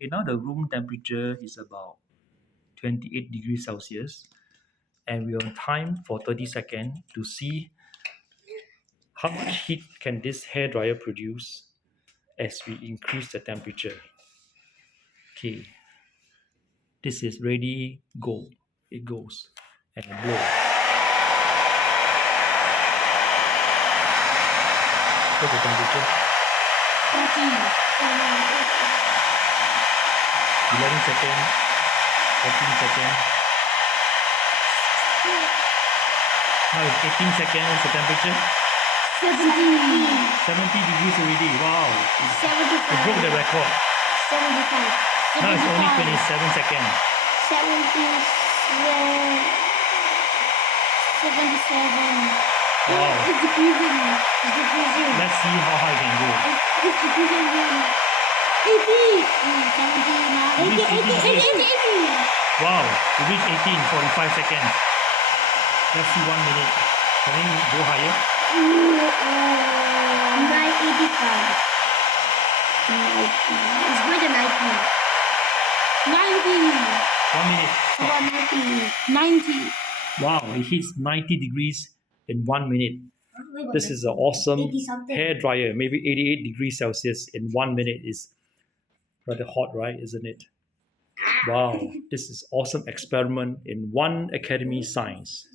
Okay, now the room temperature is about 28 degrees Celsius, and we're on time for 30 seconds to see how much heat can this hair dryer produce as we increase the temperature. Okay, this is ready, go. It goes and it blows. What's the temperature? 11 seconds, 14 seconds. Now it's 18 seconds. What's the temperature? 70 degrees already. Wow. It broke the 75 record. 75 Now it's only 27 seconds. 77 Wow. It's decreasing. It's decreasing. Let's see how high it can go. It's decreasing. 80 70 80 Wow. It reached 18, 45 seconds. Let's see 1 minute. Can it go higher? 985 It's going to 90 1 minute. Stop. 90 Wow. It hits 90 degrees in 1 minute. This is an awesome 80 something. hair dryer. Maybe 88 degrees Celsius in 1 minute is rather hot, right? Isn't it? Wow. This is awesome experiment in One Academy Science.